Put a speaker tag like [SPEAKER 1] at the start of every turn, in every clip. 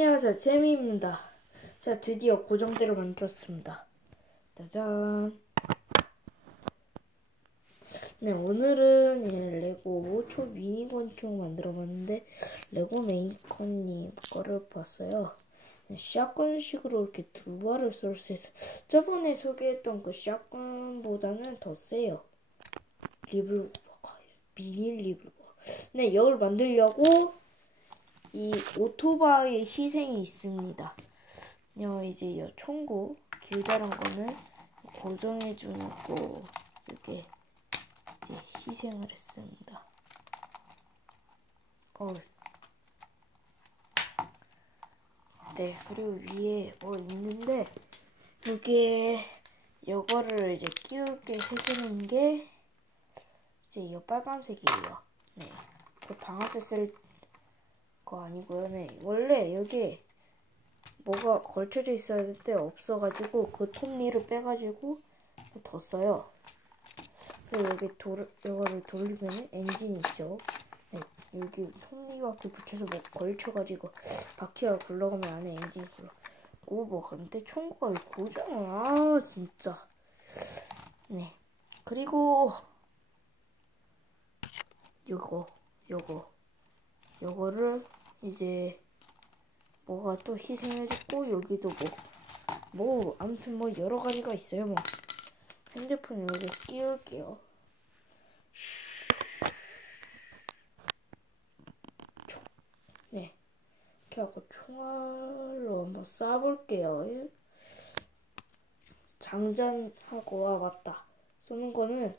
[SPEAKER 1] 안녕하세요. 재미입니다. 자 드디어 고정대로 만들었습니다. 짜잔. 네 오늘은 예, 레고 5초 미니 권총 만들어 봤는데 레고 메이커님 거를 봤어요. 네, 샷건식으로 이렇게 두 발을 쏠 수 있어요 저번에 소개했던 그 샷건보다는 더 세요. 리블버가 미니 리블버. 네 이걸 만들려고 이 오토바이의 희생이 있습니다. 어, 이제 이 총구 길다란 거는 고정해 주고 이렇게 이제 희생을 했습니다. 어. 네, 그리고 위에 뭐 있는데 이게 이거를 이제 끼우게 해주는 게 이제 이 빨간색이에요. 네, 그 방아쇠 쓸 거 아니고요. 네. 원래 여기 뭐가 걸쳐져 있어야 될때 없어가지고 그 톱니를 빼가지고 뒀어요. 그리고 여기 돌, 이거를 돌리면 엔진 있죠. 네. 여기 톱니와 그 붙여서 뭐 걸쳐가지고 바퀴가 굴러가면 안에 엔진 굴러. 오, 뭐, 근데 총구가 고정을, 아, 진짜. 네. 그리고, 요거, 요거. 요거를 이제 뭐가 또 희생해줬고 여기도 뭐뭐 아무튼 뭐 여러 가지가 있어요 뭐. 핸드폰 여기 끼울게요. 네. 이렇게 하고 총알로 한번 쏴볼게요. 장전하고 아 맞다. 쏘는 거는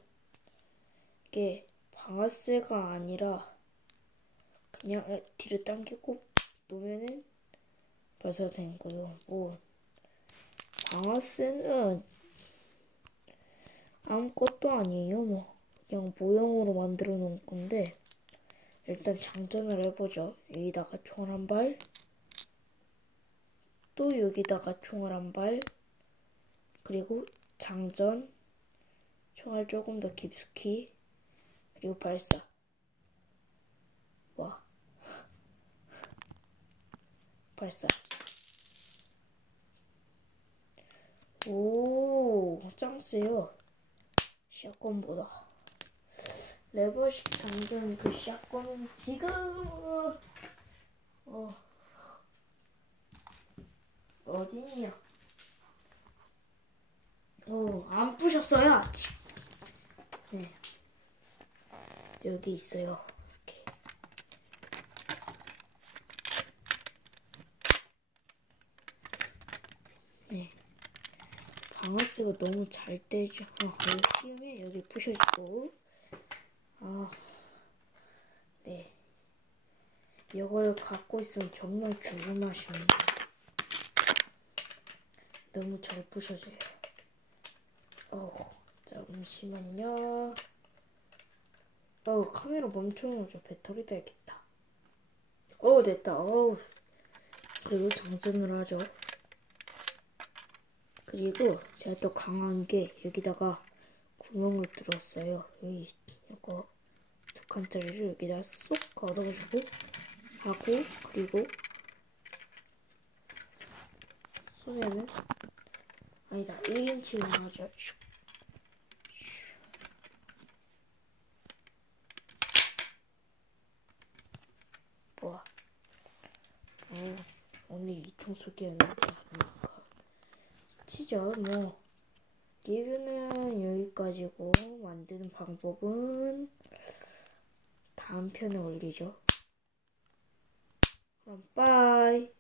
[SPEAKER 1] 이게 방아쇠가 아니라 그냥 뒤로 당기고 놓으면은 발사되는 거예요. 뭐 방아쇠는 아무것도 아니에요. 뭐 그냥 모형으로 만들어 놓은 건데 일단 장전을 해보죠. 여기다가 총알 한 발, 또 여기다가 총알 한 발, 그리고 장전, 총알 조금 더 깊숙이, 그리고 발사. 발사. 오, 짱 세요. 샷건보다. 레버식 장전 그 샷건은 지금, 어, 어디냐. 어, 안 부셨어요. 네. 여기 있어요. 네. 방아쇠가 너무 잘 떼죠. 어, 여기 끼우면 여기 부셔지고. 아, 네. 이거를 갖고 있으면 정말 죽을 맛입니다. 너무 잘 부셔져요. 어, 잠시만요. 어, 카메라 멈춰놓죠. 배터리 되겠다. 어, 됐다. 어, 그리고 장전을 하죠. 그리고 제가 또 강한 게 여기다가 구멍을 뚫었어요. 여기 이거 두 칸짜리를 여기다 쏙 걷어가지고 하고 그리고 쏘면은 아니다 1인치로 맞아 뭐야 어, 오늘 이총 쏘기에는 치죠. 뭐 리뷰는 여기까지고 만드는 방법은 다음 편에 올리죠. 그럼 빠이.